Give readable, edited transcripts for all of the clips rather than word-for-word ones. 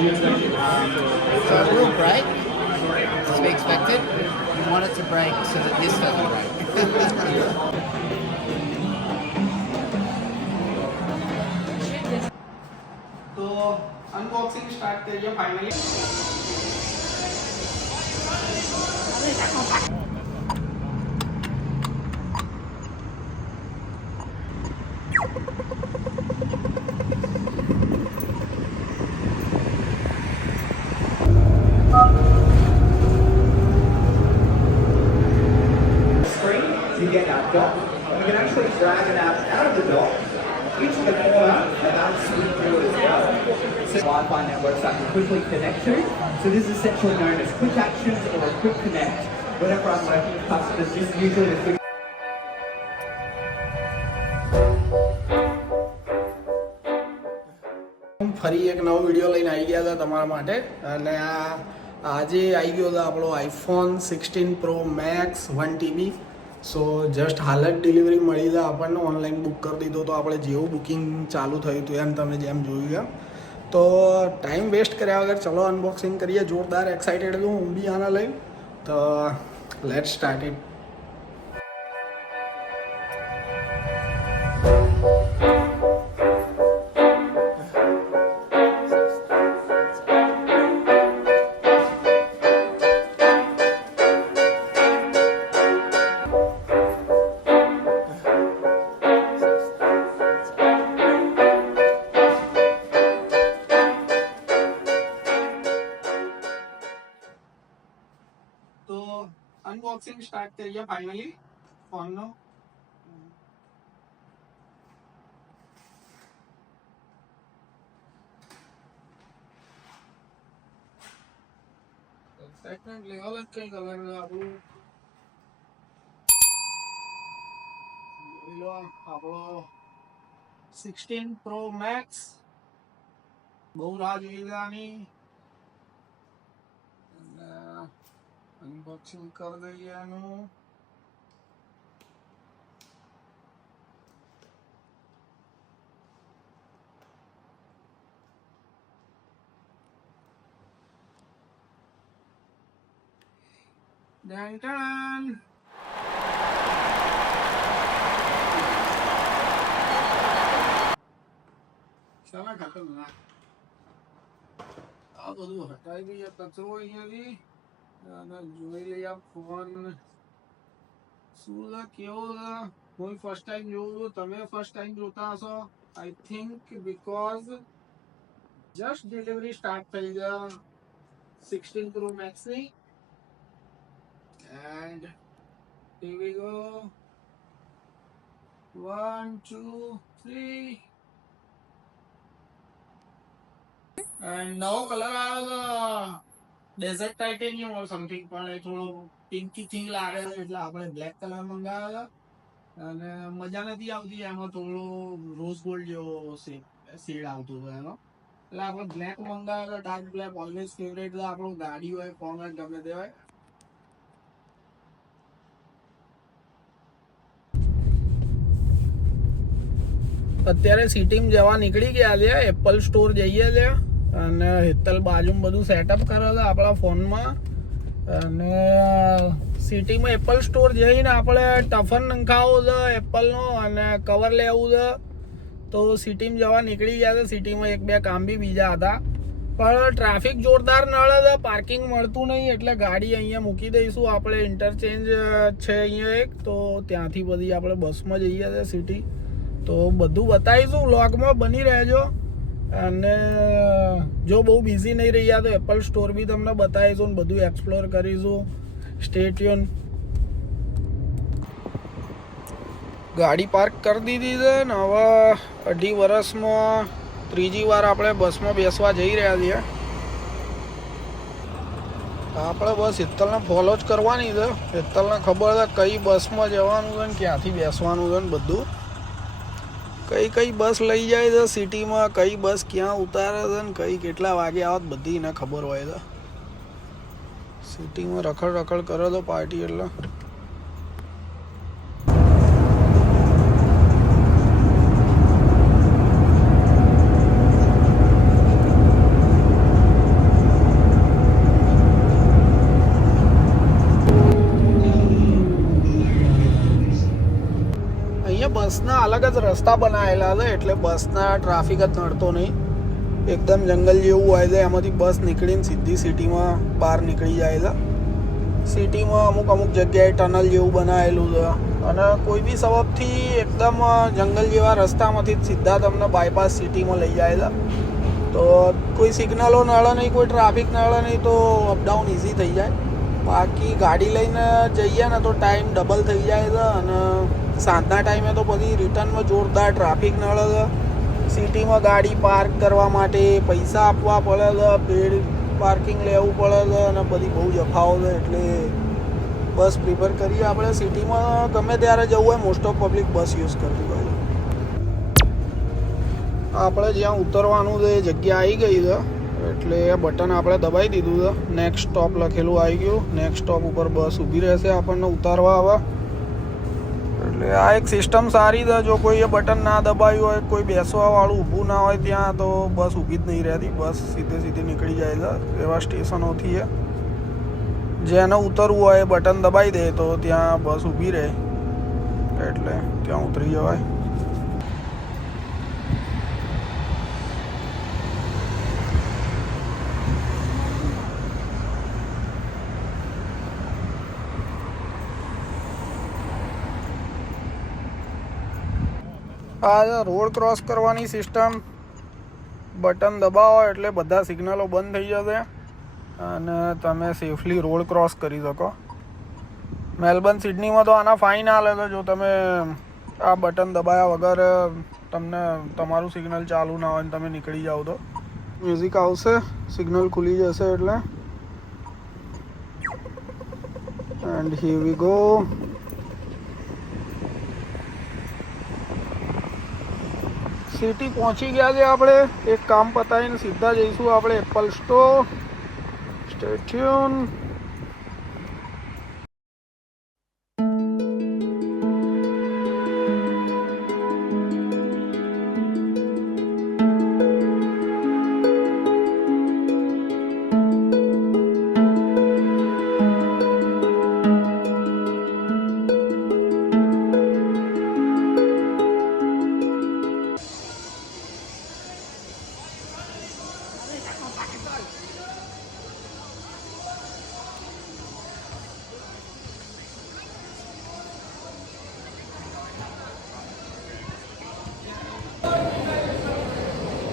So it's a little bright, as we expected. We want it to break so that this doesn't break. તો unboxing start કરીએ finally. You get our dock, and we can actually drag an app out of the dock into the corner and that'll swing through as well. So Wi-Fi networks I can quickly connect to. So this is essentially known as quick actions or a quick connect. Whenever I'm working with customers, this is usually the quick. ફરી એક નવો video લઈને આવી ગયા હતા તમારા માટે અને આજે આવી ગયો હતો આપણો iPhone 16 pro max 1 TB. So just હાલ જ ડિલિવરી મળી હતી આપણને, ઓનલાઈન બુક કરી દીધો તો આપણે જેવું બુકિંગ ચાલુ થયું હતું એમ તમે જેમ જોયું એમ. તો ટાઈમ વેસ્ટ કર્યા વગર ચલો અનબોક્સિંગ કરીએ. જોરદાર એક્સાઇટેડ છું હું બી આના લઈને. તો લેટ સ્ટાર્ટ ઇટ. તો અનબોક્સિંગ સ્ટાર્ટ કરીએ ફાઇનલી ફોનનો. એક્સાઇટમેન્ટ લેવલ જ કઈ કલર આપણું જોઈ લો. આપણો 16 પ્રો મેક્સ બહુ રાહ જોઈ આની. અનબોક્સિંગ કરી દઈએ આનું. Done done. ચાલો ખતમ ના આ બધું હટાવી દઈએ કચરો અહીંયાથી અને જોઈ લઈએ ફોન શું છે કેવો છે. હું ફર્સ્ટ ટાઈમ જોઉં છું, તમે ફર્સ્ટ ટાઈમ જોતા હશો I think, because just delivery start થઈ છે 16 પ્રો મેક્સની. And here we go. 1 2 3 and નવો કલર આવ્યો છે ડેઝર્ટ ટાઇટેનિયમ ઓર સમથિંગ, પણ એ થોડો પિંકી થિંગ લાગે છે એટલે આપણે બ્લેક કલર મંગાવ્યો અને મજા નથી આવતી એમાં, થોડો રોઝ ગોલ્ડ જેવો શેડ આવતું હતો એનો એટલે આપણે બ્લેક મંગાવ્યો. ડાર્ક બ્લેક ઓલવેઝ ફેવરેટ છે આપણું, ગાડી હોય ફોન હોય ગમે તે હોય. અત્યારે સિટીમાં જવા નીકળી ગયા છે, એપલ સ્ટોર જઈએ છે અને હેતલ બાજુમાં બધું સેટઅપ કરે છે આપણા ફોનમાં. અને સિટીમાં એપલ સ્ટોર જઈને આપણે ટફન નંખાવો છે એપલનો અને કવર લેવું છે. તો સિટીમાં જવા નીકળી ગયા છે. સિટીમાં એક બે કામ બી બીજા હતા પણ ટ્રાફિક જોરદાર નળે છે, પાર્કિંગ મળતું નહીં એટલે ગાડી અહીંયા મૂકી દઈશું આપણે. ઇન્ટરચેન્જ છે અહીંયા એક, તો ત્યાંથી બધી આપણે બસમાં જઈએ છીએ સિટી. તો બધું બતાવીશું, વ્લોગમાં બની રહેજો. અને જો બહુ બિઝી નહીં રહ્યા તો એપલ સ્ટોર બી તમને બતાવીશું, બધું એક્સપ્લોર કરીશું. Stay tune. ગાડી પાર્ક કરી દીધી છે ને હવે 2.5 વર્ષમાં ત્રીજી વાર આપણે બસમાં બેસવા જઈ રહ્યા છીએ. આપણે બસ હેતલને ફોલો જ કરવાની છે. હેતલને ખબર છે કઈ બસમાં જવાનું છે ને ક્યાંથી બેસવાનું છે ને બધું. કઈ બસ લઈ જાય છે સિટીમાં, કઈ બસ ક્યાં ઉતારે છે ને કઈ કેટલા વાગે આવત બધી એને ખબર હોય છે. સિટીમાં રખડ કરો તો પાર્ટી એટલે. બસના અલગ જ રસ્તા બનાવેલા છે, એટલે બસના ટ્રાફિક જ નડતો નહીં. એકદમ જંગલ જેવું હોય છે, એમાંથી બસ નીકળીને સીધી સિટીમાં બહાર નીકળી જાય છે. સિટીમાં અમુક જગ્યાએ ટનલ જેવું બનાવેલું છે, અને કોઈ બી સબબથી એકદમ જંગલ જેવા રસ્તામાંથી જ સીધા તમને બાયપાસ સિટીમાં લઈ જાય છે. તો કોઈ સિગ્નલો નળે નહીં, કોઈ ટ્રાફિક નળે નહીં, તો અપડાઉન ઇઝી થઈ જાય. બાકી ગાડી લઈને જઈએ ને તો ટાઈમ ડબલ થઈ જાય છે, અને સાંજના ટાઈમે તો પછી રિટર્નમાં જોરદાર ટ્રાફિક નળે છે. સિટીમાં ગાડી પાર્ક કરવા માટે પૈસા આપવા પડે છે, પેડ પાર્કિંગ લેવું પડે છે, અને બધી બહુ જફાઓ છે. એટલે બસ પ્રિફર કરીએ આપણે. સિટીમાં ગમે ત્યારે જવું હોય most of public bus use કરતી હોય છે. આપણે જ્યાં ઉતરવાનું છે એ જગ્યા આવી ગઈ છે, એટલે એ બટન આપણે દબાવી દીધું છે. નેક્સ્ટ સ્ટોપ લખેલું આવી ગયું. નેક્સ્ટ સ્ટોપ ઉપર બસ ઊભી રહેશે આપણને ઉતારવા આવે. એટલે આ એક સિસ્ટમ સારી છે. જો કોઈ એ બટન ના દબાવ્યું હોય, કોઈ બેસવાવાળું ઊભું ના હોય ત્યાં, તો બસ ઊભી જ નહીં રહેતી. બસ સીધી નીકળી જાય છે એવા સ્ટેશનોથી. જેને ઉતરવું હોય એ બટન દબાવી દે તો ત્યાં બસ ઊભી રહે, એટલે ત્યાં ઉતરી જવાય. આ રોડ ક્રોસ કરવાની સિસ્ટમ. બટન દબાવો એટલે બધા સિગ્નલો બંધ થઈ જશે અને તમે સેફલી રોડ ક્રોસ કરી શકો. મેલબર્ન સિડનીમાં તો આના ફાઇન આલે છે જો તમે આ બટન દબાયા વગર તમને તમારું સિગ્નલ ચાલુ ના હોય ને તમે નીકળી જાઓ તો. મ્યુઝિક આવશે, સિગ્નલ ખુલી જશે એટલે. And here we go. City પહોંચી ગયા છે આપણે. એક કામ પતાવીને સીધા જઈશું આપણે એપલ સ્ટોર. Stay tune.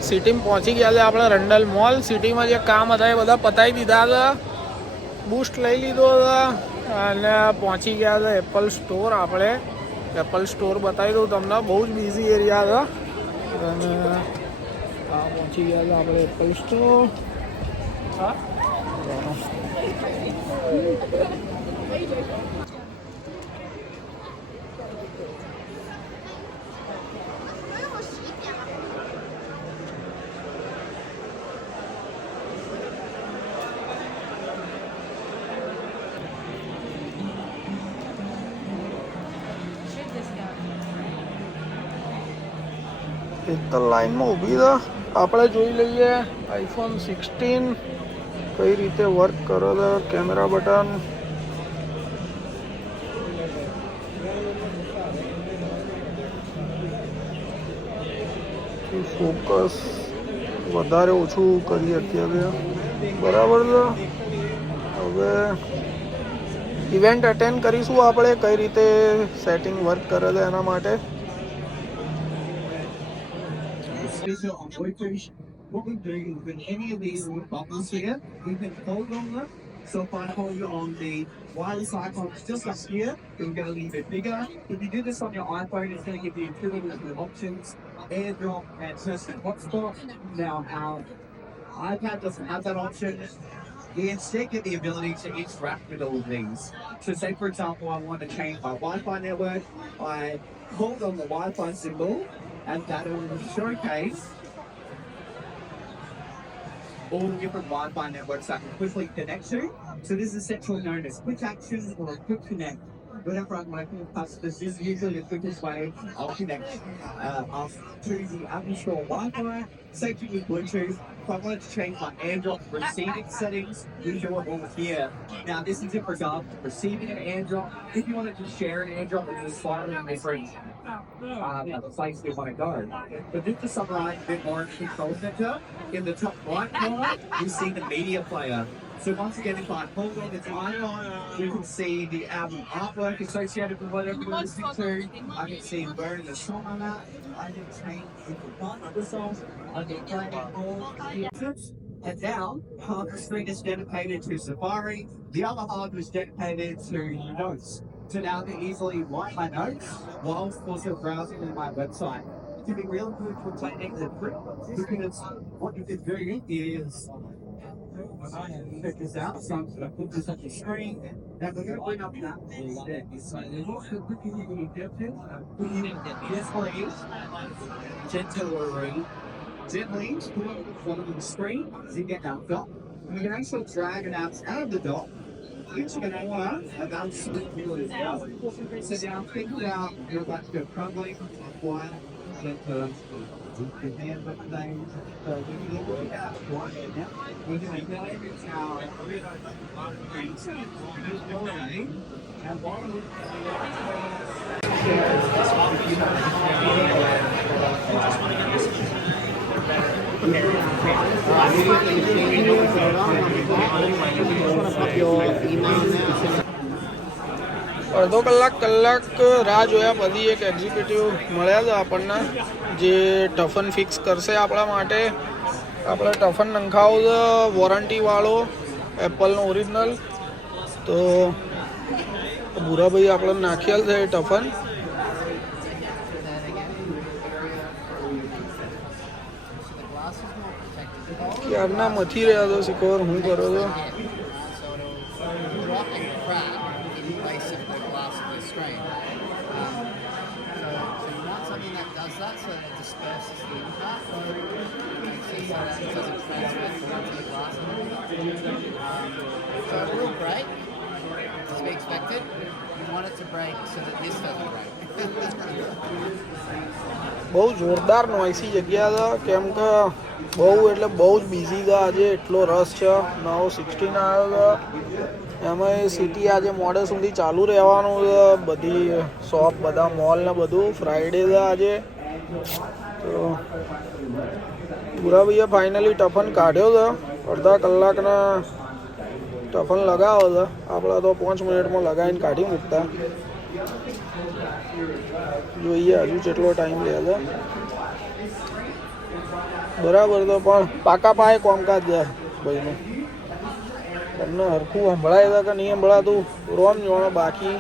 સિટીમાં પહોંચી ગયા છે આપણે રંડલ મોલ. સિટીમાં જે કામ હતા એ બધા પતાવી દીધા હતા. બૂસ્ટ લઈ લીધો હતા અને પહોંચી ગયા છે એપલ સ્ટોર. આપણે એપલ સ્ટોર બતાવી દઉં તમને. બહુ જ બિઝી એરિયા હતા અને પહોંચી ગયા છે આપણે એપલ સ્ટોર. હા, એક તો લાઈનમાં ઊભી છે. આપણે જોઈ લઈએ આઈફોન 16 કઈ રીતે વર્ક કરે છે. કેમેરા બટન, ફોકસ વધારે ઓછું કરી શકીએ. બરાબર છે. હવે ઇવેન્ટ અટેન્ડ કરીશું આપણે, કઈ રીતે સેટિંગ વર્ક કરે છે એના માટે. On Bluetooth, what we do is when any of these buttons here, we can hold on them. So if I hold you on the wireless icon just up here, it'll get a little bit bigger. If you do this on your iPhone, it's going to give you two little options, AirDrop and Instant Hotspot. Now our iPad doesn't have that option. We instead get the ability to interact with all of these. So say for example, I want to change my Wi-Fi network, I hold on the Wi-Fi symbol, and that will showcase all the different Wi-Fi networks I can quickly connect to. So this is essentially known as quick action or a quick connect. Whenever I'm working with customers, this is usually the quickest way of connecting us to the Apple Store Wi-Fi, safety with Bluetooth. If I wanted to change my AirDrop receiving settings, we do it all here. Now, this is in regard to receiving an AirDrop. If you wanted to share an AirDrop with a slightly different place you want to go. But just to summarize a bit more in Control Center, in the top right corner, you see the media player. So once again, if I hold on its icon, you can see the album artwork associated with whatever you're listening to. I can see where the song on that. I can change the part of the song. I can play all the clips. And down, half the screen is dedicated to Safari. The other half is dedicated to Notes. So now I can easily write my notes while also browsing on my website. To be real good for planning the trip, because what you can do is check this out. So I'm going to put this on the screen. And we're going to bring up that instead. Yes, please. Gently pull up the front of the screen so you get that dot. And we can actually drag an app out of the dot. Each going to want about split wheel as well. So now think about you're about to go probably one, then the hand up things. So we can look at one now. We're going to go now. And one. અડધો કલાક રાહ જોયા પછી એક executive મળ્યા હતા આપણને જે ટફન ફિક્સ કરશે આપણા માટે. આપણે ટફન નંખાવો છે વોરંટીવાળો એપલનો ઓરિજિનલ. તો ભૂરાભાઈ આપણે નાખેલ છે ટફન. ક્યારના મથી રહ્યા તો શીખર હું કરો છો. So it will break, as we expected. We want it to break so that this doesn't break. બહુ જોરદાર નોઈસી જગ્યા છે કેમ કે બહુ એટલે બહુ જ બિઝી છે આજે. એટલો રસ છે. 9:16 આવ્યો છે. એમાં સિટી આજે મોડે સુધી ચાલુ રહેવાનું છે. બધી શોપ બધા મોલ ને બધું ફ્રાઈડે છે આજે. તો પૂરા ભાઈએ ફાઇનલી ટફન કાઢ્યો છે. અડધા કલાકના ટફન લગાવો છે. આપણે તો 5 મિનિટમાં લગાવીને કાઢી મૂકતા. જોઈએ હજુ કેટલો ટાઈમ લે છે. બરાબર તો પણ પાકા પાયે કામકાજ છે ભાઈનું. તમને હરખું સંભળાય છે કે નહીં સંભળાતું રોમ જોણો. બાકી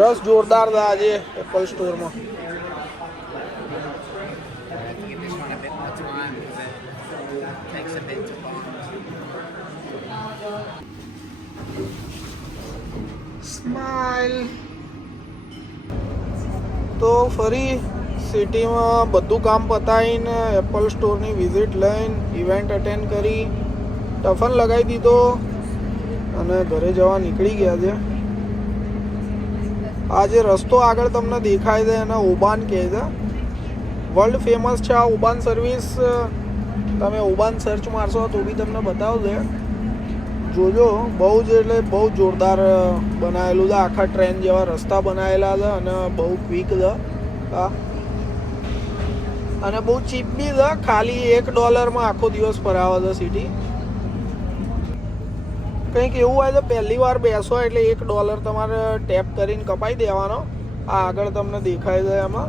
રસ જોરદાર છે આજે એપલ સ્ટોરમાં. Give this one a bit more time because it takes a bit to bond. Smile. તો ફરી સિટીમાં બધું કામ પતાવીને એપલ સ્ટોરની વિઝિટ લઈને ઇવેન્ટ અટેન્ડ કરી ટફન લગાવી દીધો અને ઘરે જવા નીકળી ગયા છે. આ જે રસ્તો આગળ તમને દેખાય છે એને ઉબાન કહે છે. વર્લ્ડ ફેમસ છે આ ઉબાન સર્વિસ. તમે ઉબાન સર્ચ મારશો તો બી તમને બતાવશે. જોજો બહુ જ એટલે બહુ જોરદાર બનાવેલું છે. આખા ટ્રેન જેવા રસ્તા બનાવેલા છે અને બહુ ક્વિક છે. હા અને બહુ ચીપ બી છે. ખાલી $1 આખો દિવસ ફરાવે છે સિટી. કંઈક એવું હોય તો પહેલી વાર બેસો એટલે $1 તમારે ટેપ કરીને કપાઈ દેવાનો. આ આગળ તમને દેખાય છે એમાં.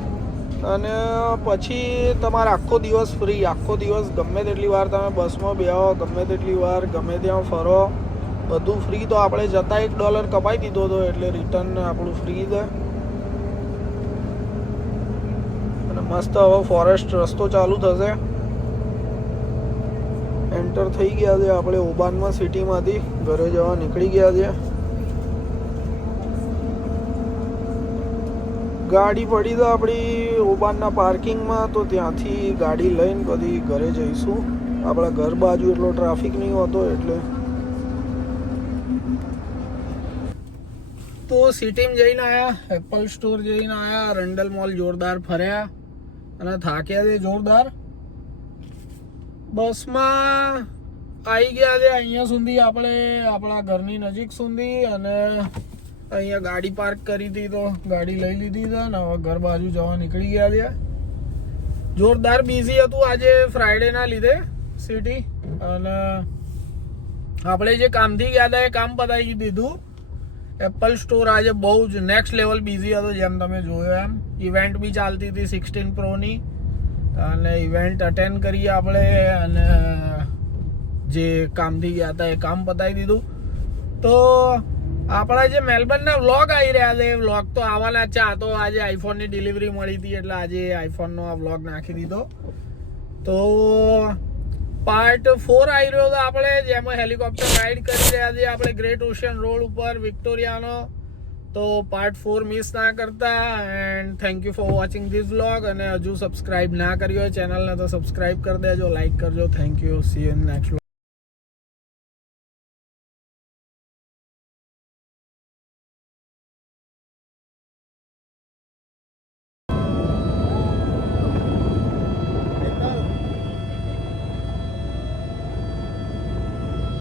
અને પછી તમારે આખો દિવસ ફ્રી. આખો દિવસ ગમે તેટલી વાર તમે બસમાં બેહો, ગમે તેટલી વાર ગમે ત્યાં ફરો, બધું ફ્રી. તો આપણે જતાં $1 કપાઈ દીધો હતો એટલે રિટર્ન આપણું ફ્રી છે. અને મસ્ત હવે ફોરેસ્ટ રસ્તો ચાલુ થશે. એન્ટર થઈ ગયા છે આપણે ઓબાનમાં સિટીમાંથી. ઘરે જવા નીકળી ગયા છે. ગાડી પડી છે આપણી ઓબાનના પાર્કિંગમાં. તો ત્યાંથી ગાડી લઈને પછી ઘરે જઈશું. આપણા ઘર બાજુ એટલો ટ્રાફિક નહીં હોતો એટલે. તો સિટીમાં જઈને આવ્યા, એપલ સ્ટોર જઈને આવ્યા, રંડલ મોલ જોરદાર ફર્યા અને થાક્યા છે જોરદાર. બસમાં આવી ગયા છે અહીંયા સુધી, આપણે આપણા ઘરની નજીક સુધી, અને અહીંયા ગાડી પાર્ક કરી હતી તો ગાડી લઈ લીધી છે અને હવે ઘર બાજુ જવા નીકળી ગયા છે. જોરદાર બિઝી હતું આજે ફ્રાઈડેના લીધે સિટી, અને આપણે જે કામથી ગયા હતા એ કામ પતાવી દીધું. એપલ સ્ટોર આજે બહુ જ નેક્સ્ટ લેવલ બિઝી હતો, જેમ તમે જોયો એમ. ઇવેન્ટ બી ચાલતી હતી 16 પ્રોની, અને ઇવેન્ટ અટેન્ડ કરીએ આપણે, અને જે કામથી ગયા હતા એ કામ પતાવી દીધું. તો આપણા જે મેલબર્નના વ્લોગ આવી રહ્યા છે, વ્લોગ તો આવવાના છે. આ તો આજે આઈફોનની ડિલિવરી મળી હતી એટલે આજે આઈફોનનો આ વ્લોગ નાખી દીધો. તો પાર્ટ 4 આવી રહ્યો હતો આપણે, જેમાં હેલિકોપ્ટર રાઇડ કરી રહ્યા છીએ આપણે ગ્રેટ ઓશિયન રોડ ઉપર વિક્ટોરિયાનો. તો પાર્ટ 4 મિસ ના કરતા. And thank you for watching this vlog. અને હજુ સબસ્ક્રાઇબ ના કર્યો હોય ચેનલને તો સબસ્ક્રાઇબ કરી દેજો, લાઇક કરજો. Thank you, C you in next vlog.